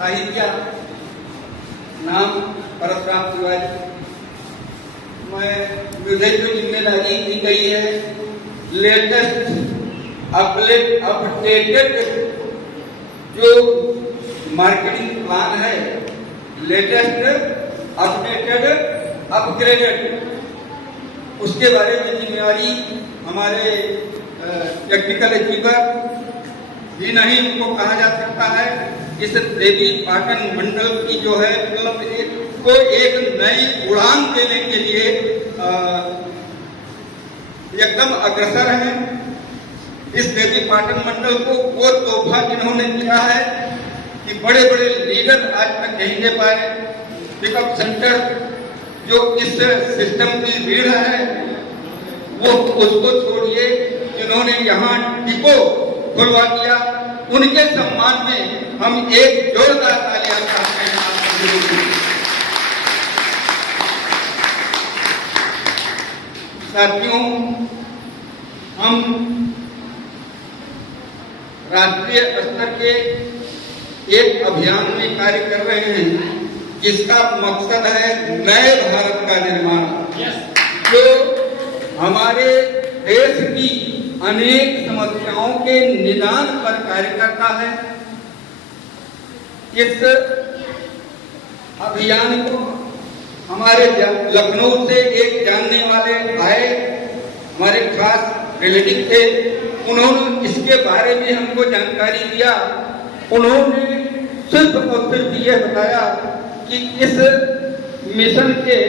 साहित्य, नाम परशुराम तिवारी। मुझे जो जिम्मेदारी दी गई है, लेटेस्ट अपडेटेड जो मार्केटिंग प्लान है, लेटेस्ट अपडेटेड अपग्रेडेड, उसके बारे में जिम्मेदारी हमारे टेक्निकल अचीवर भी नहीं उनको कहा जा सकता है। इस देवी पाटन मंडल की जो है मतलब एक नई उड़ान देने के लिए एकदम अग्रसर है। इस देवी पाटन मंडल को वो तोहफा जिन्होंने दिया है कि बड़े बड़े लीडर आज तक नहीं दे पाए। पिकअप सेंटर जो इस सिस्टम की रीढ़ है, वो उसको छोड़िए, जिन्होंने यहाँ डिपो खुलवा दिया, उनके सम्मान में हम एक जोरदार तालियां चाहते हैं। साथियों, हम राष्ट्रीय स्तर के एक अभियान में कार्य कर रहे हैं जिसका मकसद है नए भारत का निर्माण, जो हमारे देश की अनेक समस्याओं के निदान पर कार्य करता है। इस अभियान को हमारे लखनऊ से एक जानने वाले आए, हमारे खास रिलेटिव थे, उन्होंने इसके बारे में हमको जानकारी दिया। उन्होंने सिर्फ और सिर्फ यह बताया कि इस मिशन के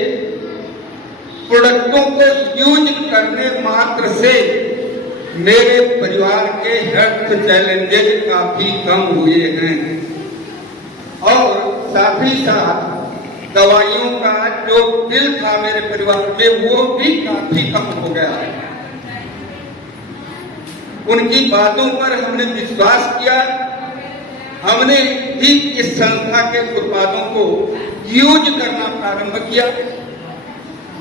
प्रोडक्टों को यूज करने मात्र से मेरे परिवार के हेल्थ चैलेंजेस काफी कम हुए हैं और साथ ही साथ दवाइयों का जो बिल था मेरे परिवार में वो भी काफी कम हो गया है। उनकी बातों पर हमने विश्वास किया, हमने भी इस संस्था के उत्पादों को यूज करना प्रारंभ किया।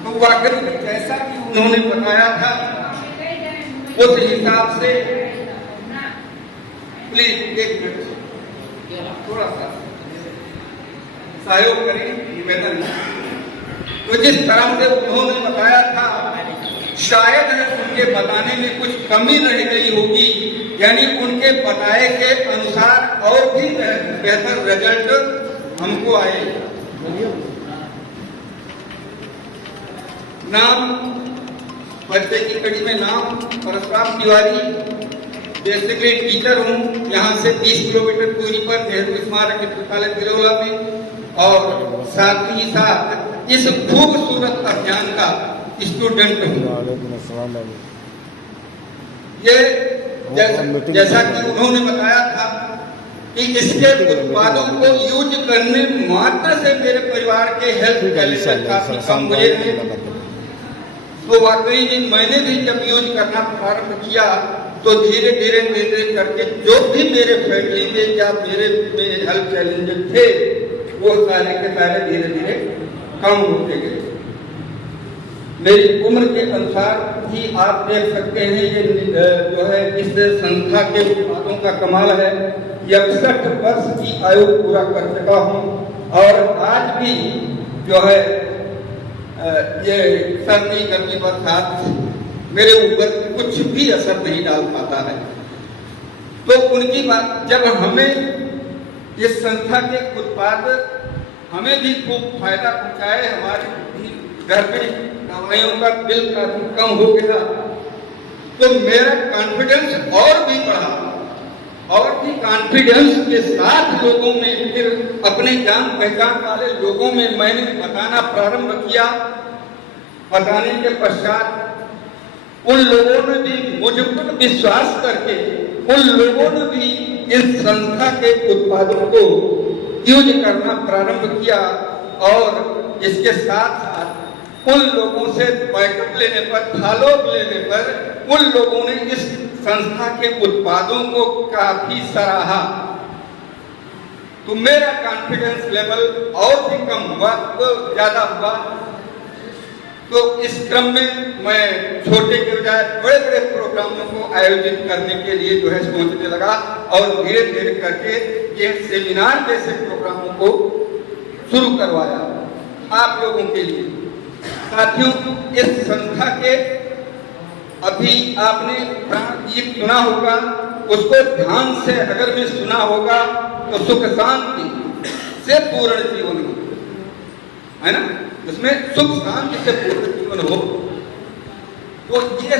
तो वाकई जैसा कि उन्होंने बताया था उस हिसाब से, प्लीज एक मिनट थोड़ा सा सहयोग करें, निवेदन। तो जिस तरह से उन्होंने बताया था, शायद उनके बताने में कुछ कमी रह गई होगी, यानी उनके बताए के अनुसार और भी बेहतर रिजल्ट हमको आए। नाम परिचय की कड़ी में, नाम परशुराम तिवारी, बेसिकली टीचर हूँ। यहाँ से 20 किलोमीटर दूरी पर नेहरू स्मारक विद्यालय तिरौला में, और साथ ही साथ इस खूबसूरत अभियान का स्टूडेंट हूँ। ये जैसा कि उन्होंने बताया था कि इसके उत्पादों को यूज करने मात्र से मेरे परिवार के हेल्थ चैलेंजेस काफी कम हुए हैं। तो वाकई में मैंने भी जब यूज करना प्रारंभ किया तो धीरे धीरे करके जो भी मेरे फैमिली में या मेरे हेल्थ चैलेंजेस थे वो सारे के सारे धीरे धीरे कम होते गए। मेरी उम्र के अनुसार ही आप देख सकते हैं, ये जो है इस संस्था के उत्पादों का कमाल है। 61 वर्ष की आयु पूरा कर चुका हूँ और आज भी जो है ये सर्दी गर्मी बरसात मेरे ऊपर कुछ भी असर नहीं डाल पाता है। तो उनकी बात, जब हमें इस संस्था के उत्पाद हमें भी खूब फायदा पहुंचाए, हमारे घर में दवाइयों का बिल काफी कम हो गया, तो मेरा कॉन्फिडेंस और भी बढ़ा और भी कॉन्फिडेंस के साथ लोगों में, फिर अपने जान पहचान वाले लोगों में मैंने बताना प्रारंभ किया। बताने के पश्चात उन लोगों ने भी मुझ पर विश्वास करके उन लोगों ने भी इस संस्था के उत्पादों को यूज करना प्रारंभ किया और इसके साथ साथ उन लोगों से बैकअप लेने पर, फॉलोअप लेने पर उन लोगों ने इस संस्था के उत्पादों को काफी सराहा। तो मेरा कॉन्फिडेंस लेवल और भी कम हुआ, तो ज्यादा हुआ। तो इस क्रम में मैं छोटे के बजाय बड़े बड़े प्रोग्रामों को आयोजित करने के लिए जो है सोचने लगा और धीरे धीरे करके ये सेमिनार जैसे प्रोग्रामों को शुरू करवाया आप लोगों के लिए। साथियों, इस संस्था के अभी आपने प्राण गीत सुना होगा, उसको ध्यान से अगर भी सुना होगा तो सुख शांति से पूर्ण जीवन हो, है ना, उसमें सुख शांति से पूर्ण जीवन हो। तो ये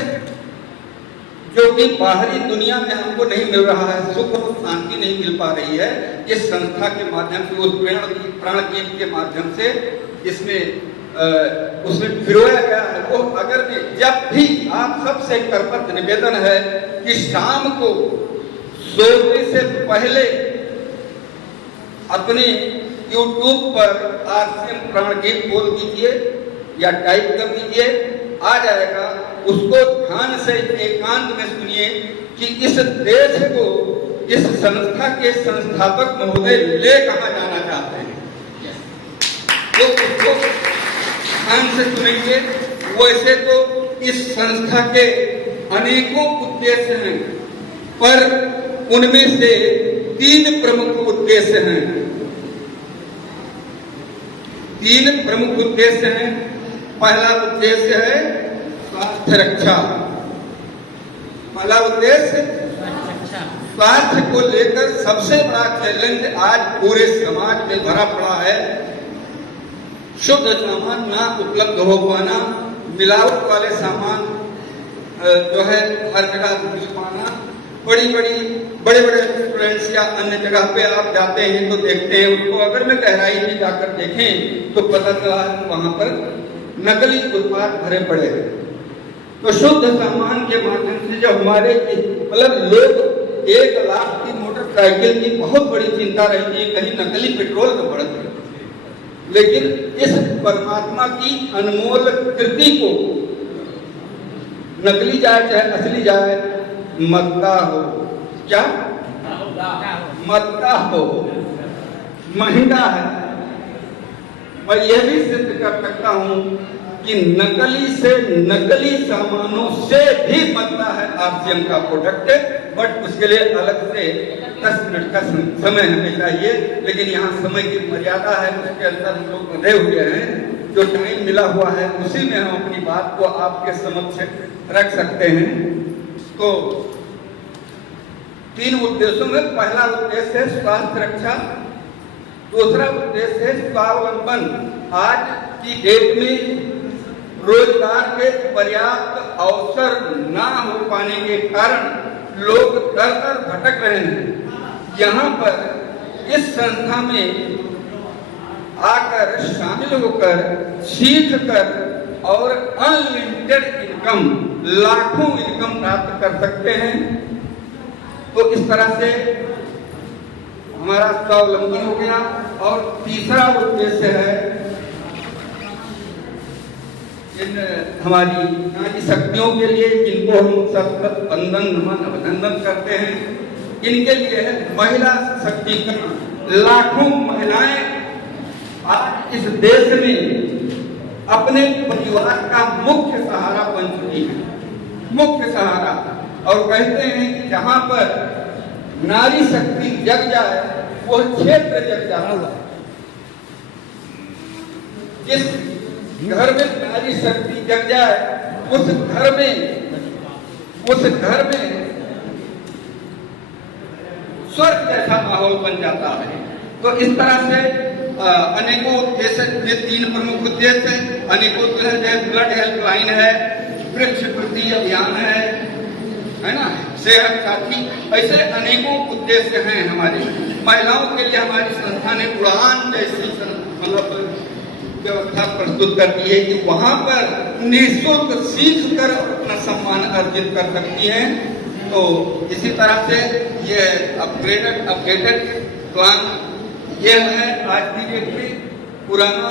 जो कि बाहरी दुनिया में हमको नहीं मिल रहा है, सुख और शांति नहीं मिल पा रही है, इस संस्था के माध्यम से, उस प्राण गीत के माध्यम से इसमें उसमें पिरोया गया है। वो अगर भी जब भी आप सबसे करपत्र निवेदन है कि शाम को सोने से पहले अपने YouTube पर आरसीएम प्राण गीत बोल दीजिए या टाइप कर दीजिए, आ जाएगा। उसको ध्यान से एकांत में सुनिए कि इस देश को इस संस्था के संस्थापक महोदय ले कहां जाना चाहते हैं, तो उसको ध्यान से सुनेंगे। वैसे तो इस संस्था के अनेकों उद्देश्य हैं, पर उनमें से 3 प्रमुख उद्देश्य हैं। 3 प्रमुख उद्देश्य हैं। पहला उद्देश्य है स्वास्थ्य रक्षा। पहला उद्देश्य स्वास्थ्य को लेकर सबसे बड़ा चैलेंज आज पूरे समाज में भरा पड़ा है। शुद्ध सामान ना उपलब्ध हो पाना, मिलावट वाले सामान जो है हर जगह मिल पाना। बड़े बड़े रेस्टोरेंट्स या अन्य जगह पे आप जाते हैं तो देखते हैं उनको, अगर मैं गहराई में जाकर देखें तो पता चला वहां पर नकली उत्पाद भरे पड़े हैं। तो शुद्ध सामान के माध्यम से जो हमारे मतलब लोग 1 लाख की मोटरसाइकिल की बहुत बड़ी चिंता रहती है कहीं नकली पेट्रोल न बढ़ जाए, लेकिन इस परमात्मा की अनमोल कृति को नकली जाए चाहे असली जाए, मद्दा हो, क्या मद्दा हो, महंगा है। मैं यह भी सिद्ध कर सकता हूं कि नकली से नकली सामानों से भी मद्दा है आरसीएम का प्रोडक्ट, बट उसके लिए अलग से 10 मिनट का समय हमें चाहिए। लेकिन यहाँ समय की मर्यादा है, उसके अंदर हम लोग बंधे हुए हैं। जो टाइम मिला हुआ है उसी में हम अपनी बात को आपके समक्ष रख सकते हैं। तो 3 उद्देश्यों में पहला उद्देश्य है स्वास्थ्य रक्षा, दूसरा उद्देश्य है स्वावलंबन। आज की डेट में रोजगार के पर्याप्त अवसर ना हो पाने के कारण लोग दर भटक रहे हैं। यहाँ पर इस संस्था में आकर शामिल होकर सीख कर और अनलिमिटेड इनकम, लाखों इनकम प्राप्त कर सकते हैं। तो इस तरह से हमारा स्वावलंबन हो गया। और तीसरा उद्देश्य है इन हमारी नारी शक्तियों के लिए, जिनको हम सतत वंदन नमन अभिनंदन करते हैं, इनके लिए है महिला सशक्तिकरण। लाखों महिलाएं आज इस देश में अपने परिवार का मुख्य सहारा बन चुकी है, मुख्य सहारा। और कहते हैं कि जहां पर नारी शक्ति जग जाए वो क्षेत्र जग जाता है। जिस घर में नारी शक्ति जग जाए उस घर में स्वर्ग जैसा माहौल बन जाता है। तो इस तरह से अनेकों उद्देश्य, 3 प्रमुख उद्देश्य हैं। अनेकों ब्लड हेल्पलाइन है, वृक्ष वृद्धि अभियान है ना, सेहत साथी, ऐसे अनेकों उद्देश्य हैं हमारे। महिलाओं के लिए हमारी संस्था ने उड़ान जैसी मतलब व्यवस्था प्रस्तुत करती है कि वहां पर निःशुल्क सीख कर अपना सम्मान अर्जित कर सकती हैं। तो इसी तरह से ये अपडेटेड प्लान ये है आज की डेट में। पुराना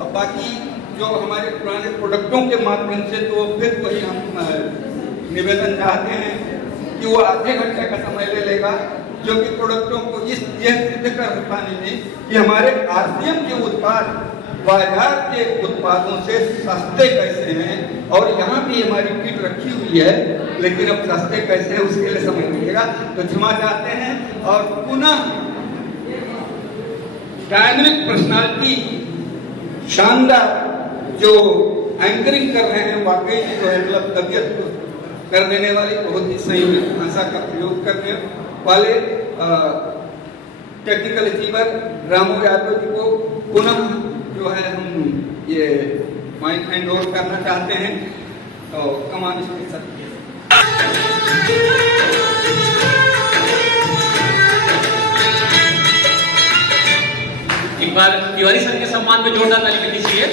अब बाकी जो हमारे पुराने प्रोडक्टों के माध्यम से तो फिर वही हम निवेदन चाहते हैं कि वो आधे घंटे का समय ले लेगा, जो कि प्रोडक्टों को यह सिद्ध कर पाने में कि हमारे आरसीएम के उत्पाद बाजार के उत्पादों से सस्ते कैसे हैं, और यहाँ भी हमारी किट रखी हुई है, लेकिन अब सस्ते कैसे हैं उसके लिए समय लगेगा, तो क्षमा चाहते हैं। और पुनः डायनामिक पर्सनालिटी, शानदार जो एंकरिंग कर रहे हैं, वाकई जो है मतलब तबियत को कर देने वाली, बहुत ही संयमित भाषा का प्रयोग करने वाले टेक्निकल अचीवर रामू यादव जी को पुनः जो है हम ये माइक हैंड ओवर करना चाहते हैं। तो कमान स्टेशन एक बार तिवारी सर के सम्मान में जोरदार ताली मिलनी चाहिए।